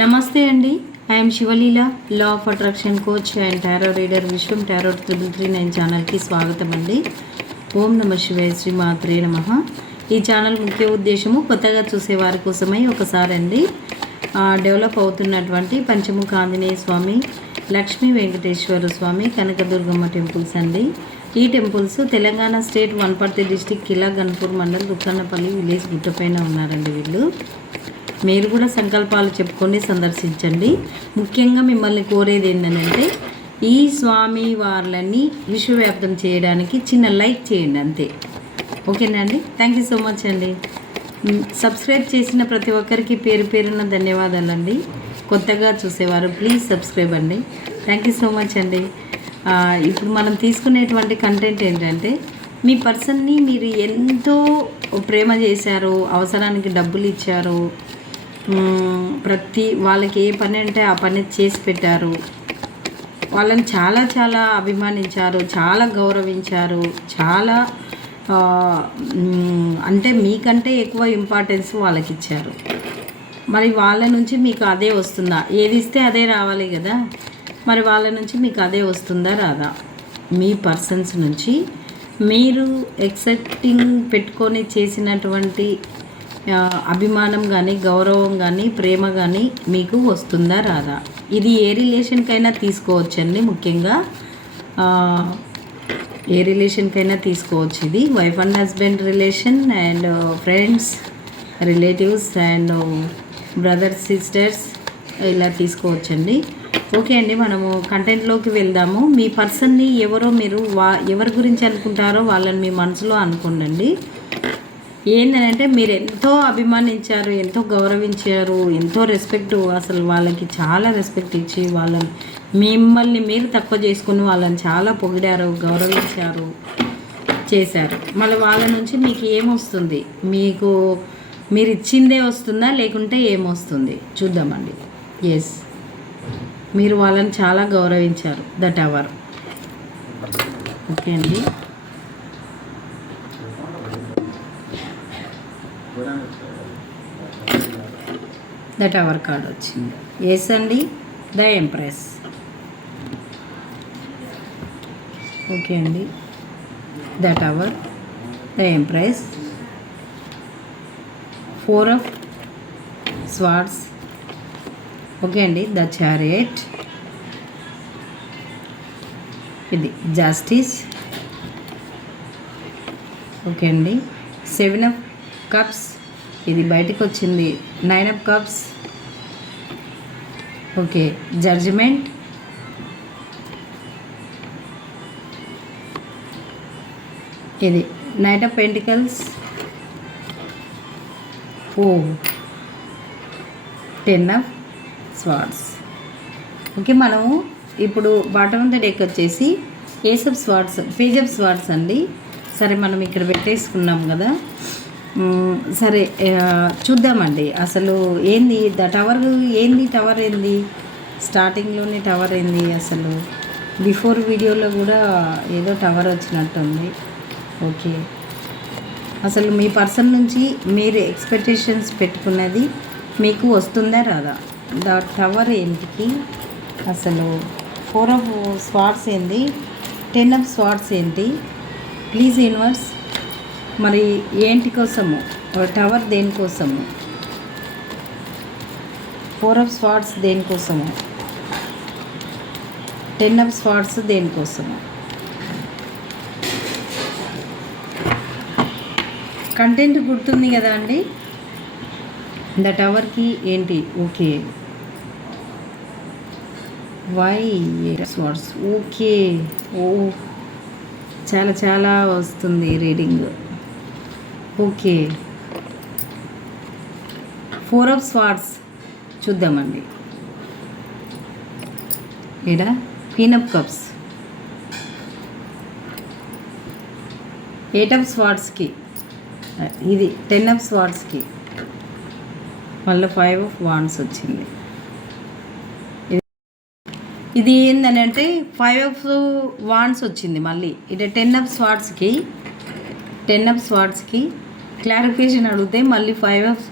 నమస్తే అండి. I am Shivaleela law of attraction coach and tarot reader Vishwam tarot triple three nine ఛానల్కి స్వాగతం అండి ఓం నమ శివాయ శ్రీ మాత్రే నమ. ఈ ఛానల్ ముఖ్య ఉద్దేశము కొత్తగా చూసే వారి కోసమై ఒకసారి అండి డెవలప్ అవుతున్నటువంటి పంచముఖ ఆంజనేయ స్వామి లక్ష్మీ వెంకటేశ్వర స్వామి కనకదుర్గమ్మ టెంపుల్స్ అండి. ఈ temples Telangana state Wanaparthy district Kila Ghanpur mandal Rukkannapalli village గుట్టపైన ఉన్నారండి వీళ్ళు. మీరు కూడా సంకల్పాలు చెప్పుకొని సందర్శించండి. ముఖ్యంగా మిమ్మల్ని కోరేది ఏంటంటే ఈ స్వామి వార్లని విశ్వవ్యాప్తం చేయడానికి చిన్న లైక్ చేయండి అంతే. ఓకేనా అండి? థ్యాంక్ యూ సో మచ్ అండి. సబ్స్క్రైబ్ చేసిన ప్రతి ఒక్కరికి పేరు పేరున ధన్యవాదాలండి. కొత్తగా చూసేవారు ప్లీజ్ సబ్స్క్రైబ్ అండి. థ్యాంక్ యూ సో మచ్ అండి. ఇప్పుడు మనం తీసుకునేటువంటి కంటెంట్ ఏంటంటే మీ పర్సన్ని మీరు ఎంతో ప్రేమ చేశారు అవసరానికి డబ్బులు ఇచ్చారు ప్రతి వాళ్ళకి ఏ పని అంటే ఆ పని చేసి పెట్టారు. వాళ్ళని చాలా చాలా అభిమానించారు చాలా గౌరవించారు చాలా అంటే మీకంటే ఎక్కువ ఇంపార్టెన్స్ వాళ్ళకి ఇచ్చారు మరి వాళ్ళ నుంచి మీకు అదే వస్తుందా? ఏది ఇస్తే అదే రావాలి కదా? మరి వాళ్ళ నుంచి మీకు అదే వస్తుందా రాదా? మీ పర్సన్స్ నుంచి మీరు ఎక్సెప్టింగ్ పెట్టుకొని చేసినటువంటి అభిమానం కానీ గౌరవం కానీ ప్రేమ కానీ మీకు వస్తుందా రాదా? ఇది ఏ రిలేషన్కైనా తీసుకోవచ్చండి ముఖ్యంగా. ఏ రిలేషన్కైనా తీసుకోవచ్చు ఇది. Wife and husband relation and friends relatives and brothers sisters ఇలా తీసుకోవచ్చండి. ఓకే అండి మనము కంటెంట్లోకి వెళ్దాము. మీ పర్సన్ని ఎవరో మీరు వా ఎవరి గురించి అనుకుంటారో వాళ్ళని మీ మనసులో అనుకోండి ఏంటంటే మీరు ఎంతో అభిమానించారు ఎంతో గౌరవించారు ఎంతో రెస్పెక్ట్ అసలు వాళ్ళకి చాలా రెస్పెక్ట్ ఇచ్చి వాళ్ళని మిమ్మల్ని మీరు తక్కువ చేసుకుని వాళ్ళని చాలా పొగిడారు గౌరవించారు చేశారు. మళ్ళీ వాళ్ళ నుంచి మీకు ఏమొస్తుంది? మీకు మీరు ఇచ్చిందే వస్తుందా? లేకుంటే ఏమొస్తుంది? చూద్దామండి. ఎస్ మీరు వాళ్ళని చాలా గౌరవించారు దట్ అవర్ ఓకే అండి. దట్ అవర్ కార్డ్ వచ్చింది. ఎస్ అండి ద ఎంప్రెస్ ఓకే అండి. The tower the empress four of swords okay అండి ద చారియట్ ఇది జస్టిస్ ఓకే అండి. సెవెన్ ఆఫ్ కప్స్ ఇది బయటకు వచ్చింది nine of cups okay judgement ఇది. Knight of pentacles oh ten of swords okay మనము ఇప్పుడు బాటమ్ ఆఫ్ ద డెక్ వచ్చేసి ace of swords page of swords అండి. సరే మనం ఇక్కడ పెట్టేసుకున్నాం కదా. సరే చూద్దామండి. అసలు ఏంది? ద టవర్ ఏంది టవర్ ఏంది? స్టార్టింగ్లోనే టవర్ ఏంది అసలు? బిఫోర్ వీడియోలో కూడా ఏదో టవర్ వచ్చినట్టుంది. ఓకే. అసలు మీ పర్సన్ నుంచి మీరు ఎక్స్పెక్టేషన్స్ పెట్టుకున్నది మీకు వస్తుందా రాదా? ద టవర్ ఏంటికి? అసలు ఫోర్ ఆఫ్ స్వాట్స్ ఏంది? టెన్ ఆఫ్ స్వాట్స్ ఏంటి? Please universe. మరి ఏంటి కోసము? టవర్ దేనికోసము ఫోర్ ఆఫ్ స్వాట్స్ దేనికోసము టెన్ ఆఫ్ స్వాట్స్ దేనికోసము కంటెంట్ గుర్తుంది కదా అండి? ద టవర్కి ఏంటి? ఓకే. Why swords okay. ఓ. చాలా చాలా వస్తుంది reading. Okay. Four of swords చూద్దామండి. ఇక్కడ queen of cups eight of స్వాట్స్కి ఇది టెన్ ఆఫ్ స్వార్డ్స్కి మళ్ళీ ఫైవ్ ఆఫ్ వాన్స్ వచ్చింది. ఇది- ఇది ఏంటంటే ఫైవ్ ఆఫ్ వాన్స్ వచ్చింది మళ్ళీ. ఇది టెన్ ఆఫ్ స్వార్డ్స్కి టెన్ ఆఫ్ స్వాట్స్కి క్లారిఫికేషన్ అడిగితే మళ్ళీ ఫైవ్ ఆఫ్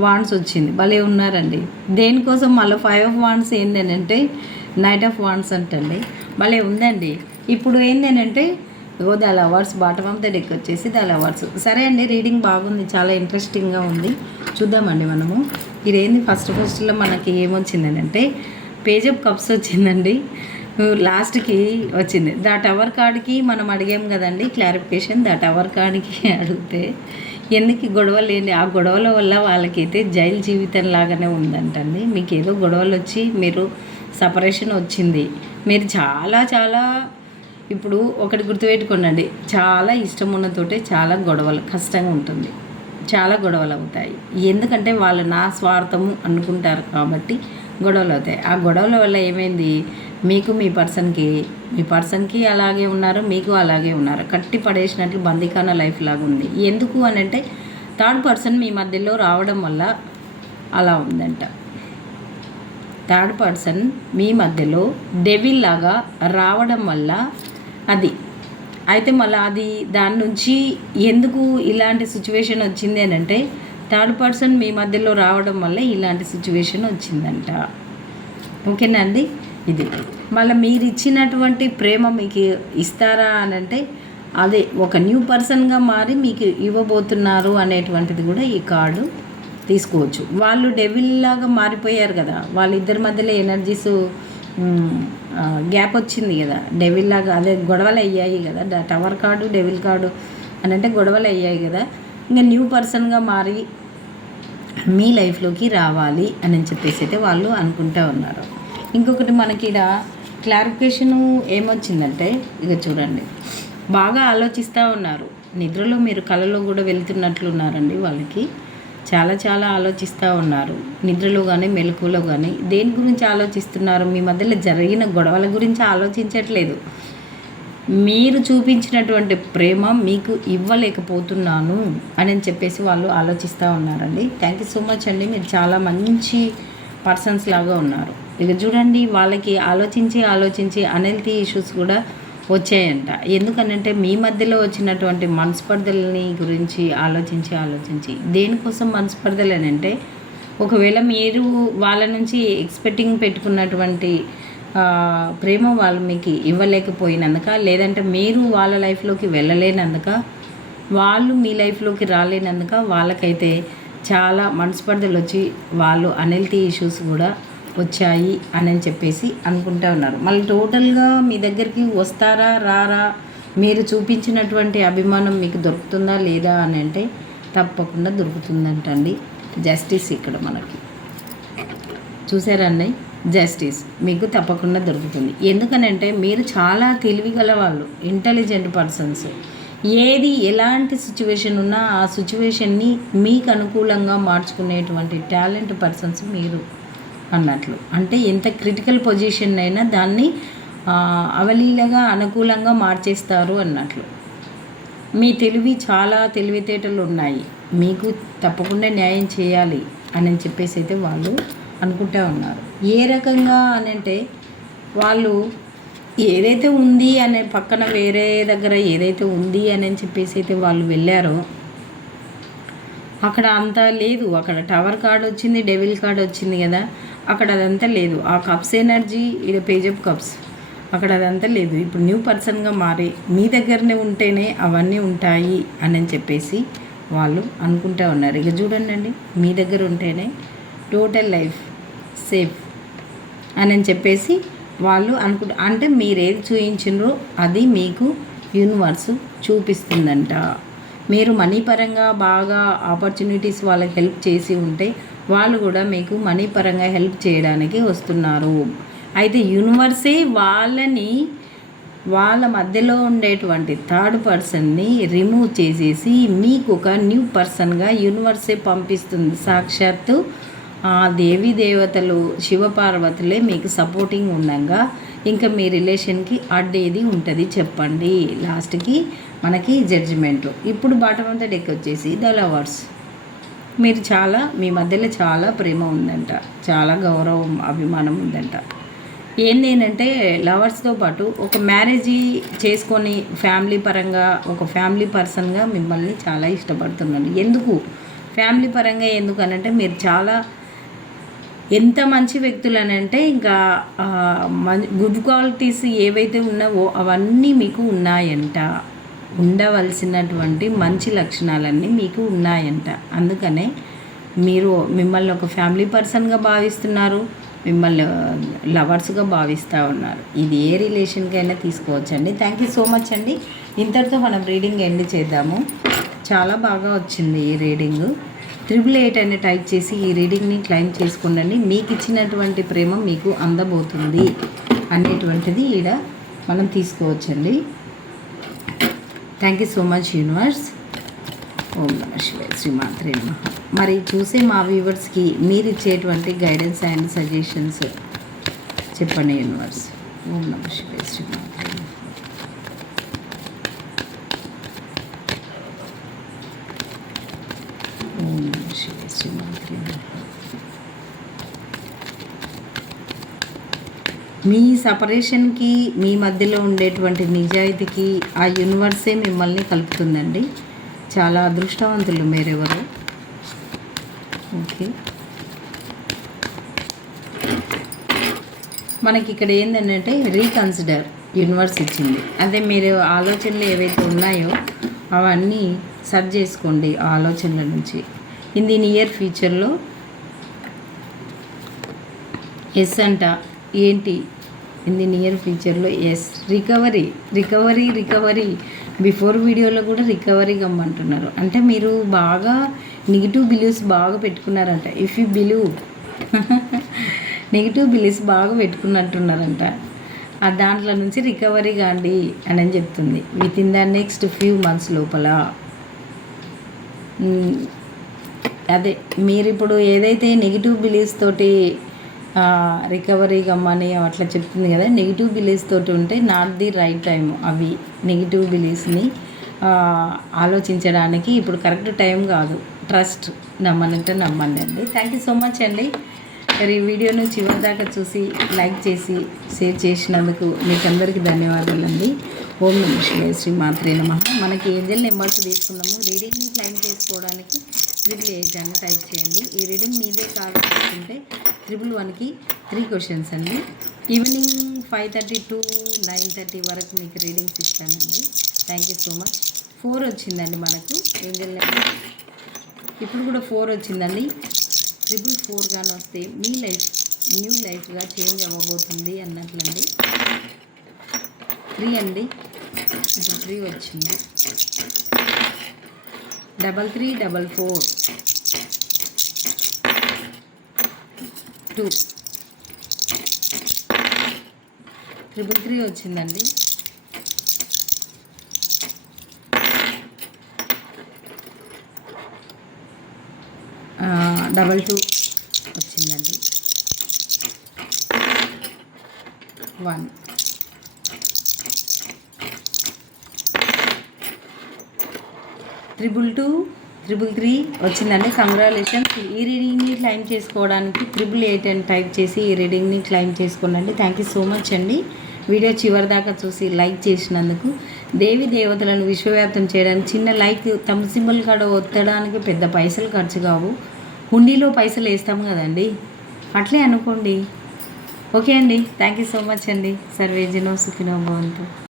వాన్స్ వచ్చింది. భలే ఉన్నారండి. దేనికోసం మళ్ళీ ఫైవ్ ఆఫ్ వాన్స్ ఏంటంటే నైట్ ఆఫ్ వాన్స్ అంటండి. భలే ఉందండి. ఇప్పుడు ఏంటంటే ఇగో the lovers bottom of the deck వచ్చేసి ద లవర్స్ సరే అండి రీడింగ్ బాగుంది చాలా ఇంట్రెస్టింగ్గా ఉంది. చూద్దామండి మనము. ఇదేంది? ఫస్ట్ ఫస్ట్లో మనకి ఏమొచ్చిందంటే పేజ్ ఆఫ్ కప్స్ వచ్చిందండి. లాస్ట్కి వచ్చింది. దా టవర్ కార్డ్కి మనం అడిగాం కదండి క్లారిఫికేషన్. దా టవర్ కార్డ్కి అడిగితే ఎందుకు గొడవ లేని ఆ గొడవల వల్ల వాళ్ళకైతే జైలు జీవితం లాగానే ఉందంటండి. మీకు ఏదో గొడవలు వచ్చి మీరు సపరేషన్ వచ్చింది. మీరు చాలా చాలా ఇప్పుడు ఒకటి గుర్తుపెట్టుకోండి చాలా ఇష్టం ఉన్నతోటే చాలా గొడవలు కష్టంగా ఉంటుంది. చాలా గొడవలు అవుతాయి. ఎందుకంటే వాళ్ళు నా స్వార్థము అనుకుంటారు కాబట్టి గొడవలు అవుతాయి. ఆ గొడవల వల్ల ఏమైంది? మీకు మీ పర్సన్కి మీ పర్సన్కి అలాగే ఉన్నారు మీకు అలాగే ఉన్నారు? కట్టి పడేసినట్లు బందికాన లైఫ్ లాగా ఉంది. ఎందుకు అని అంటే థర్డ్ పర్సన్ మీ మధ్యలో రావడం వల్ల అలా ఉందంట. థర్డ్ పర్సన్ మీ మధ్యలో డెవిల్ లాగా రావడం వల్ల అది. అయితే మళ్ళీ అది దాని నుంచి ఎందుకు ఇలాంటి సిచ్యువేషన్ వచ్చింది అని అంటే థర్డ్ పర్సన్ మీ మధ్యలో రావడం వల్ల ఇలాంటి సిచ్యువేషన్ వచ్చిందంట. ఓకేనా అండి? ఇది. మళ్ళీ మీరు ఇచ్చినటువంటి ప్రేమ మీకు ఇస్తారా అని అంటే అదే ఒక న్యూ పర్సన్గా మారి మీకు ఇవ్వబోతున్నారు అనేటువంటిది కూడా ఈ కార్డు తీసుకోవచ్చు. వాళ్ళు డెవిల్ లాగా మారిపోయారు కదా వాళ్ళిద్దరి మధ్యలో ఎనర్జీస్ గ్యాప్ వచ్చింది కదా డెవిల్ లాగా అదే గొడవలు అయ్యాయి కదా టవర్ కార్డు డెవిల్ కార్డు అని అంటే గొడవలు అయ్యాయి కదా ఇంకా న్యూ పర్సన్గా మారి మీ లైఫ్లోకి రావాలి అని చెప్పేసి అయితే వాళ్ళు అనుకుంటా ఉన్నారు. ఇంకొకటి మనకి ఇక్కడ క్లారిఫికేషను ఏమొచ్చిందంటే ఇక చూడండి. బాగా ఆలోచిస్తూ ఉన్నారు. నిద్రలో మీరు కలలో కూడా వెళ్తున్నట్లు ఉన్నారండి వాళ్ళకి. చాలా చాలా ఆలోచిస్తూ ఉన్నారు. నిద్రలో కానీ మెలకువలో కానీ దేని గురించి ఆలోచిస్తున్నారు? మీ మధ్యలో జరిగిన గొడవల గురించి ఆలోచించట్లేదు. మీరు చూపించినటువంటి ప్రేమ మీకు ఇవ్వలేకపోతున్నాను అని చెప్పేసి వాళ్ళు ఆలోచిస్తూ ఉన్నారండి. థ్యాంక్ యూ సో మచ్ అండి. మీరు చాలా మంచి పర్సన్స్ లాగా ఉన్నారు. ఇక చూడండి వాళ్ళకి ఆలోచించి ఆలోచించి అనెల్తీ ఇష్యూస్ కూడా వచ్చాయంట. ఎందుకనంటే మీ మధ్యలో వచ్చినటువంటి మనస్పర్ధలని గురించి ఆలోచించి ఆలోచించి దేనికోసం మనస్పర్ధలు అని అంటే ఒకవేళ మీరు వాళ్ళ నుంచి ఎక్స్పెక్టింగ్ పెట్టుకున్నటువంటి ప్రేమ వాళ్ళు మీకు ఇవ్వలేకపోయినందుక లేదంటే మీరు వాళ్ళ లైఫ్లోకి వెళ్ళలేనందుక వాళ్ళు మీ లైఫ్లోకి రాలేనందుక వాళ్ళకైతే చాలా మనస్పర్ధలు వచ్చి వాళ్ళు అనెల్తీ ఇష్యూస్ కూడా వచ్చాయి అని చెప్పేసి అనుకుంటా ఉన్నారు. మళ్ళీ టోటల్గా మీ దగ్గరికి వస్తారా రారా? మీరు చూపించినటువంటి అభిమానం మీకు దొరుకుతుందా లేదా అని అంటే తప్పకుండా దొరుకుతుందంటండి. జస్టిస్ ఇక్కడ మనకి. చూసారండి జస్టిస్ మీకు తప్పకుండా దొరుకుతుంది. ఎందుకనంటే మీరు చాలా తెలివిగల వాళ్ళు ఇంటెలిజెంట్ పర్సన్స్ ఏది ఎలాంటి సిచ్యువేషన్ ఉన్నా ఆ సిచ్యువేషన్ని మీకు అనుకూలంగా మార్చుకునేటువంటి టాలెంట్ పర్సన్స్ మీరు. అన్నట్లు. అంటే ఎంత క్రిటికల్ పొజిషన్ అయినా దాన్ని అవలీలగా అనుకూలంగా మార్చేస్తారు అన్నట్లు. మీ తెలివి చాలా తెలివితేటలు ఉన్నాయి. మీకు తప్పకుండా న్యాయం చేయాలి అని చెప్పేసి అయితే వాళ్ళు అనుకుంటా ఉన్నారు. ఏ రకంగా అని అంటే వాళ్ళు ఏదైతే ఉంది అనే పక్కన వేరే దగ్గర ఏదైతే ఉంది అని చెప్పేసి అయితే వాళ్ళు వెళ్ళారో అక్కడ అంతా లేదు. అక్కడ టవర్ కార్డ్ వచ్చింది డెవిల్ కార్డ్ వచ్చింది కదా. అక్కడ అదంతా లేదు. ఆ కప్స్ ఎనర్జీ ఇది పేజ్ ఆఫ్ కప్స్ అక్కడ అదంతా లేదు. ఇప్పుడు న్యూ పర్సన్గా మారే మీ దగ్గరనే ఉంటేనే అవన్నీ ఉంటాయి అని చెప్పేసి వాళ్ళు అనుకుంటా ఉన్నారు. ఇక చూడండి అండి మీ దగ్గర ఉంటేనే టోటల్ లైఫ్ సేఫ్ అని చెప్పేసి వాళ్ళు అనుకుంటా అంటే మీరు ఏది చూయించినో అది మీకు యూనివర్స్ చూపిస్తుందంట. మీరు మనీ పరంగా బాగా ఆపర్చునిటీస్ వాళ్ళకి హెల్ప్ చేసి ఉంటే వాళ్ళు కూడా మీకు మనీ పరంగా హెల్ప్ చేయడానికి వస్తున్నారు. అయితే యూనివర్సే వాళ్ళని వాళ్ళ మధ్యలో ఉండేటువంటి థర్డ్ పర్సన్ని రిమూవ్ చేసేసి మీకు ఒక న్యూ పర్సన్గా యూనివర్సే పంపిస్తుంది. సాక్షాత్తు ఆ దేవి దేవతలు శివపార్వతులే మీకు సపోర్టింగ్ ఉండగా ఇంకా మీ రిలేషన్కి అడ్డేది ఉంటుంది చెప్పండి. లాస్ట్కి మనకి జడ్జిమెంట్ ఇప్పుడు బాటమ్ అంతా డెక్ వచ్చేసి ద లవర్స్ మీరు చాలా మీ మధ్యలో చాలా ప్రేమ ఉందంట. చాలా గౌరవం అభిమానం ఉందంట. ఏంది ఏంటంటే లవర్స్తో పాటు ఒక మ్యారేజ్ చేసుకొని ఫ్యామిలీ పరంగా ఒక ఫ్యామిలీ పర్సన్గా మిమ్మల్ని చాలా ఇష్టపడుతున్నాను. ఎందుకు? ఫ్యామిలీ పరంగా ఎందుకనంటే మీరు చాలా ఎంత మంచి వ్యక్తులు అని అంటే ఇంకా గుడ్ క్వాలిటీస్ ఏవైతే ఉన్నావో అవన్నీ మీకు ఉన్నాయంట. ఉండవలసినటువంటి మంచి లక్షణాలన్నీ మీకు ఉన్నాయంట. అందుకనే మీరు మిమ్మల్ని ఒక ఫ్యామిలీ పర్సన్గా భావిస్తున్నారు మిమ్మల్ని లవర్స్గా భావిస్తూ ఉన్నారు. ఇది ఏ రిలేషన్కైనా తీసుకోవచ్చండి. థ్యాంక్ యూ సో మచ్ అండి. ఇంతటితో మనం రీడింగ్ ఎండ్ చేద్దాము. చాలా బాగా వచ్చింది ఈ రీడింగ్ త్రిబుల్ ఎయిట్ అని టైప్ చేసి ఈ రీడింగ్ని క్లైమ్ చేసుకోండి. మీకు ఇచ్చినటువంటి ప్రేమ మీకు అందబోతుంది అనేటువంటిది ఈడ మనం తీసుకోవచ్చండి. Thank you so much universe ఓం నమ శివాయ. శ్రీమాత్రే నమ. మరి చూసే మా వ్యూవర్స్కి మీరు ఇచ్చేటువంటి గైడెన్స్ అండ్ సజెషన్స్ చెప్పండి యూనివర్స్ ఓం నమ శివాయ. శ్రీమాత్రే ఓం నమ శివాయ. శ్రీమాత్రే నమ. మీ సపరేషన్కి మీ మధ్యలో ఉండేటువంటి నిజాయితీకి ఆ యూనివర్సే మిమ్మల్ని కలుపుతుందండి. చాలా అదృష్టవంతులు మీరెవరు. ఓకే. మనకి ఇక్కడ ఏంటంటే రీకన్సిడర్ యూనివర్స్ ఇచ్చింది. అదే మీరు ఆలోచనలు ఏవైతే ఉన్నాయో అవన్నీ సర్చ్ చేసుకోండి ఆ ఆలోచనల నుంచి. ఇన్ ది నియర్ ఫ్యూచర్లో ఎస్ అంట ఏంటి ఇన్ ది నియర్ ఫ్యూచర్లో yes recovery recovery recovery before వీడియోలో కూడా రికవరీ గమ్మంటున్నారు అంటే మీరు బాగా నెగిటివ్ బిలీవ్స్ బాగా పెట్టుకున్నారంట. If you believe negative beliefs బాగా పెట్టుకున్నట్టున్నారంట. ఆ దాంట్లో నుంచి రికవరీ కాండి అని అని చెప్తుంది. Within the next few months లోపల అదే మీరు ఇప్పుడు ఏదైతే నెగిటివ్ బిలీవ్స్ తోటి రికవరీ గమ్మని అట్లా చెప్తుంది కదా. నెగిటివ్ బిలీఫ్స్ తోటి ఉంటే నాట్ ది రైట్ టైం అవి నెగిటివ్ బిలీఫ్స్ని ఆలోచించడానికి ఇప్పుడు కరెక్ట్ టైం కాదు. ట్రస్ట్ నమ్మనంటే నమ్మండి అండి. థ్యాంక్ యూ సో మచ్ అండి. మరి ఈ వీడియోను చివరి దాకా చూసి లైక్ చేసి షేర్ చేసినందుకు మీకు అందరికీ ధన్యవాదాలండి. ఓం నమ శివాయ శ్రీ మాత్రే నమ. మనకి ఏంజల్ నెంబర్స్ తీసుకున్నాము. రీడింగ్ని క్లైమ్ చేసుకోవడానికి త్రిబుల్ ఎయిట్ అని టైప్ చేయండి. ఈ రీడింగ్ మీదే కావాలనుకుంటే త్రిబుల్ వన్కి త్రీ క్వశ్చన్స్ అండి. Evening five thirty to nine thirty వరకు మీకు రీడింగ్స్ ఇస్తానండి. Thank you so much four వచ్చిందండి మనకు. ఏంజల్ నెంబర్ ఇప్పుడు కూడా ఫోర్ వచ్చిందండి. ట్రిపుల్ ఫోర్ కానీ వస్తే మీ లైఫ్ న్యూ లైఫ్గా చేంజ్ అవ్వబోతుంది అన్నట్లండి. త్రీ అండి. ఇప్పుడు త్రీ వచ్చింది. Double three double four. Two. Triple three వచ్చిందండి. డబల్ టూ వచ్చిందండి. One. Triple two triple three వచ్చిందండి. కంగ్రాలేషన్స్ ఈ రీడింగ్ని క్లైమ్ చేసుకోవడానికి త్రిబుల్ ఎయిట్ అని టైప్ చేసి ఈ రీడింగ్ని క్లైమ్ చేసుకోండి థ్యాంక్ యూ సో మచ్ అండి. వీడియో చివరి దాకా చూసి లైక్ చేసినందుకు. దేవి దేవతలను విశ్వవ్యాప్తం చేయడానికి చిన్న లైక్ తమ సింబల్ కాడ ఒత్తడానికి పెద్ద పైసలు ఖర్చు కావు. హుండీలో పైసలు వేస్తాము కదండి. అట్లే అనుకోండి. ఓకే అండి. థ్యాంక్ యూ సో మచ్ అండి. సర్వేజినో సుఖినో భవంతు.